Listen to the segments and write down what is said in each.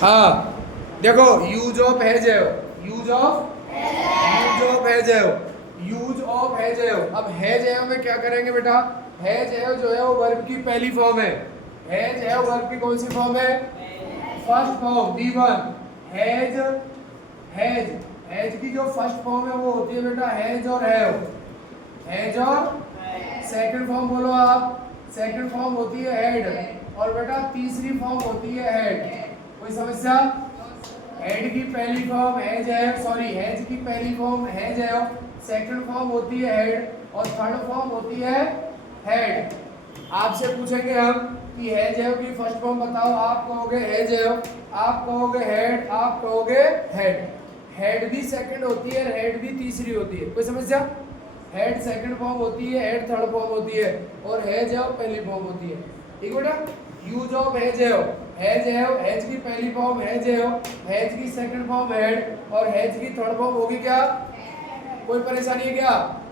हाँ देखो, use of has है, यूज ऑफ हैज है, यूज ऑफ हैज है। अब हैज है में क्या करेंगे बेटा, हैज है जो है वो वर्ब की पहली फॉर्म है। हैज है वर्ब की कौन सी फॉर्म है, first form V1। Has has has की जो फर्स्ट फॉर्म है वो होती है बेटा हैज और हैव, हैज और सेकंड फॉर्म बोलो आप, सेकंड फॉर्म होती है हैड, और बेटा तीसरी फॉर्म होती है हैड। कोई समस्या? हैड की पहली फॉर्म हैज है, सॉरी हैज की पहली फॉर्म हैज है, सेकंड फॉर्म होती है हैड और थर्ड फॉर्म होती है हैड। आपसे पूछेंगे हम कि हैज है की फर्स्ट फॉर्म बताओ, आप कहोगे हैज है, आप कहोगे हैड, आप कहोगे हैड। हैड भी सेकंड होती है, हैड भी तीसरी होती है। कोई समस्या? हेड सेकंड फॉर्म होती है, हेड थर्ड फॉर्म होती है, और हैज है पहली फॉर्म होती है। ठीक बेटा, यूज ऑफ हैज है, हैज की पहली फॉर्म हैज है, हैज की सेकंड फॉर्म हैड और हैज की थर्ड फॉर्म होगी क्या? कोई परेशानी है क्या?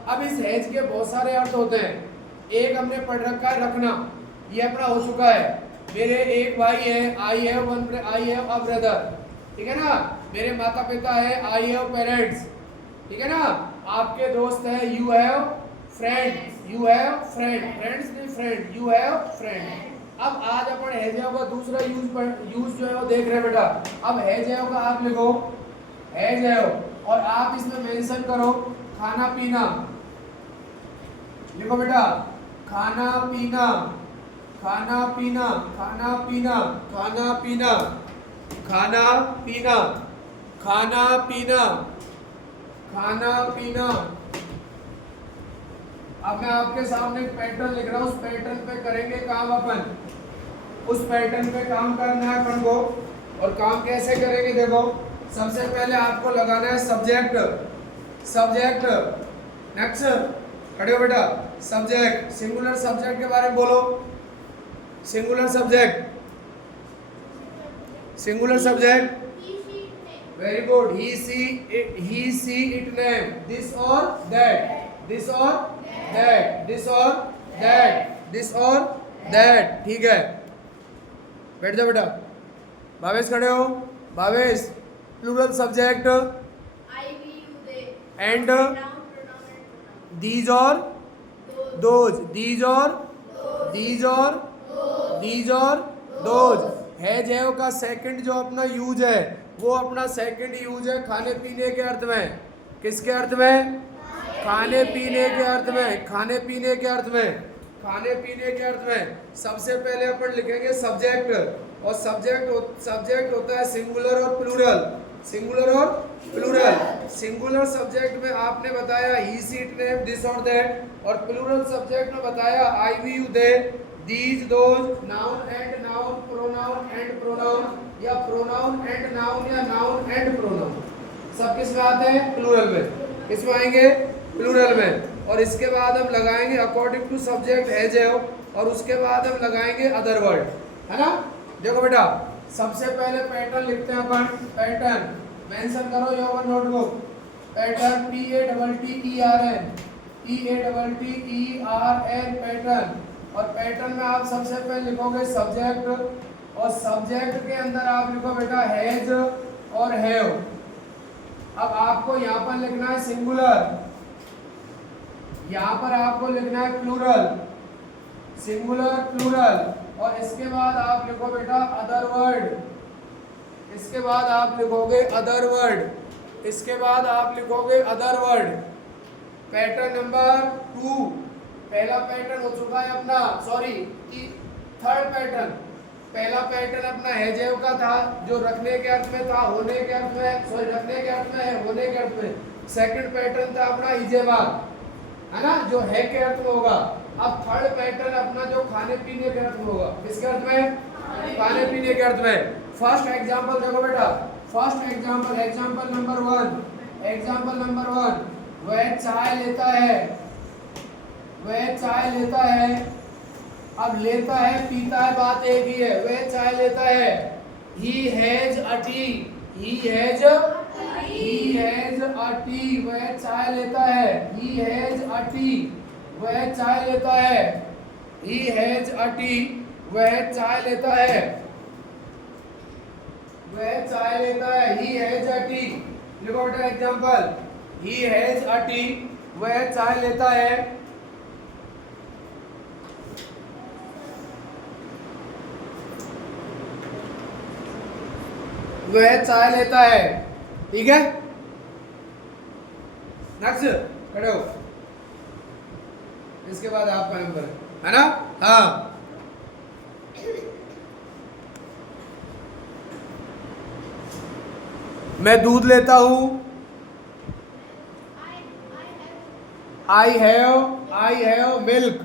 अब इस हैज के बहुत सारे अर्थ होते हैं। एक हमने पढ़ रखा है रखना, ये अपना हो चुका है। मेरे एक भाई है, आई हैव अ ब्रदर, ठीक है ना। मेरे माता पिता है, आई हैव पेरेंट्स, ठीक है ना। आपके दोस्त है, you have friend, you have friend, friends नहीं फ्रेंड, यू हैव फ्रेंड। अब आज अपन हैव का दूसरा यूज जो है वो देख रहे हैं बेटा। अब हैव का आप लिखो हैव, और आप इसमें मेंशन करो खाना पीना। लिखो बेटा खाना पीना, खाना पीना, खाना पीना, खाना पीना, खाना पीना, खाना पीना, खाना पीना। अब मैं आपके सामने एक पैटर्न लिख रहा हूं, उस पैटर्न पे करेंगे काम अपन। उस पैटर्न पे काम करना है अपन को, और काम कैसे करेंगे देखो। सबसे पहले आपको लगाना है सब्जेक्ट, सब्जेक्ट। नेक्स्ट खड़े हो बेटा, सब्जेक्ट, सिंगुलर सब्जेक्ट के बारे में बोलो। Singular subject, singular subject, very good. he see it name, this or that, this or that, this or that, this or that। ठीक है, बैठ जाओ बेटा। भावेश खड़े हो, Bhavesh. Plural subject and these और those, these और these और these और those। हैज हैव का सेकंड जो अपना यूज है वो अपना सेकंड यूज है खाने पीने के अर्थ में। किसके अर्थ में? खाने पीने के अर्थ में, खाने पीने के अर्थ में, खाने पीने के अर्थ में। सबसे पहले अपन लिखेंगे सब्जेक्ट, और सब्जेक्ट होता है सिंगुलर और प्लूरल, सिंगुलर और प्लूरल। सिंगुलर सब्जेक्ट में आपने बताया he she it name, this और दैट, और प्लूरल सब्जेक्ट में बताया I we you they, these those, noun and noun, pronoun and pronoun, या प्रोनाउन एंड नाउन, या नाउन एंड प्रोनाउन। सब किस में आते हैं? प्लूरल में। किस में आएंगे? प्लूरल में। और इसके बाद हम लगाएंगे according to subject has have, और उसके बाद हम लगाएंगे अदर वर्ड, है ना। देखो बेटा, सबसे पहले पैटर्न लिखते हैं अपन। पैटर्न मेंशन करो your notebook. Pattern PATTERN, PATTERN, pattern. और पैटर्न में आप सबसे पहले लिखोगे सब्जेक्ट, और सब्जेक्ट के अंदर आप लिखो बेटा हैज और हैव। अब आपको यहाँ पर लिखना है सिंगुलर, यहाँ पर आपको लिखना है प्लूरल, सिंगुलर प्लूरल, और इसके बाद आप लिखो बेटा अदर वर्ड। इसके बाद आप लिखोगे अदर वर्ड, इसके बाद आप लिखोगे अदर वर्ड। पैटर्न नंबर 2, पहला पैटर्न हो चुका है अपना, सॉरी थर्ड पैटर्न। पहला पैटर्न अपना हैज हैव का था, जो रखने के अर्थ में था, होने के अर्थ में, सॉरी रखने के अर्थ में है, होने के अर्थ में। सेकंड पैटर्न था अपना इजेबार, है ना, जो है के अर्थ में होगा। अब थर्ड पैटर्न अपना जो खाने पीने के अर्थ में होगा। किसके अर्थ में? खाने पीने के अर्थ में। फर्स्ट एग्जांपल देखो बेटा, first example, example number 1, example number 1, वह चाय लेता है, वह चाय लेता है। अब लेता है पीता है बात एक ही है। वह चाय लेता है, he has a T, he has a T, वह चाय लेता है, ही हैज अ टी, वह चाय लेता है, ही हैज अ टी, वह चाय लेता है। वह चाय लेता है। He has a T. लिखो बेटा example, he has a T, वह चाय लेता है। वह चाय लेता है। ठीक है, नेक्स्ट खड़े हो। इसके बाद आपका नंबर है ना? हाँ, मैं दूध लेता हूँ। I have milk.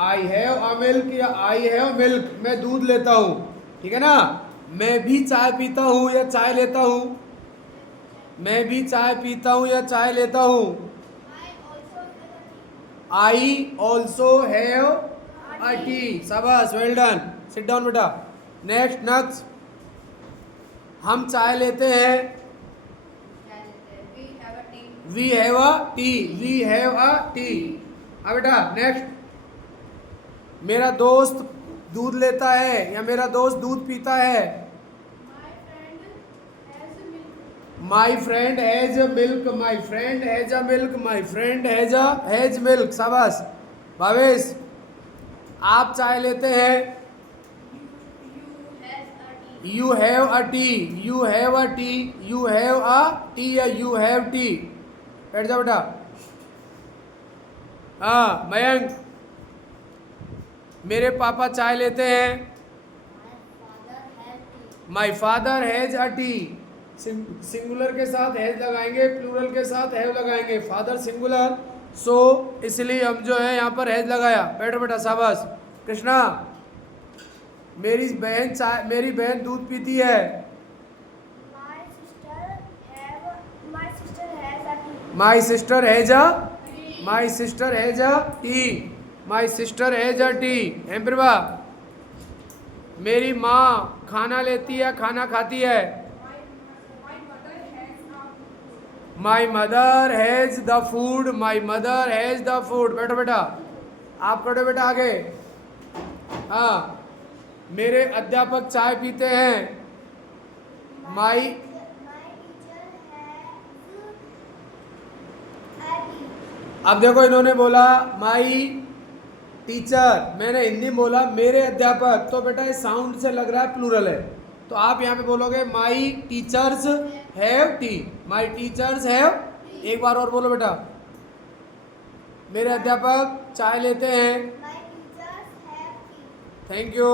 I have a milk या आई हैव मिल्क, मैं दूध लेता हूँ। ठीक है ना? मैं भी चाय पीता हूँ या चाय लेता हूँ। मैं भी चाय पीता हूँ या चाय लेता हूँ। I also have a tea. शाबाश, वेल डन। सिट डाउन बेटा। नेक्स्ट, हम चाय लेते हैं। We have a tea. We have a tea. अब बेटा नेक्स्ट, मेरा दोस्त दूध लेता है या मेरा दोस्त दूध पीता है। My friend has a milk. My friend has a milk. My friend has milk. शाबाश। भावेश, आप चाय लेते हैं। You have a T. You have a T. You have a T या यू हैव टी। बैठ जाओ बेटा। हाँ मयंक, मेरे पापा चाय लेते हैं। My father has a T. Singular के साथ हैज लगाएंगे, प्लूरल के साथ हैव लगाएंगे। फादर सिंगुलर, सो इसलिए हम जो है यहाँ पर हैज लगाया। बैठो बेटा, शाबाश। कृष्णा, मेरी बहन दूध पीती है। My sister has a tea. My sister has a tea. एम्प्रभा, मेरी माँ खाना लेती है, खाना खाती है। My mother has the food. My mother has the food. बैठो बेटा, आप बैठो बेटा आगे। हाँ, मेरे अध्यापक चाय पीते हैं। माई, अब देखो इन्होंने बोला माई टीचर, मैंने हिंदी में बोला मेरे अध्यापक, तो बेटा ये साउंड से लग रहा है प्लूरल है। तो आप यहाँ पे बोलोगे my teachers have T. My teachers have, एक बार और बोलो बेटा, मेरे अध्यापक चाय लेते हैं। Thank you.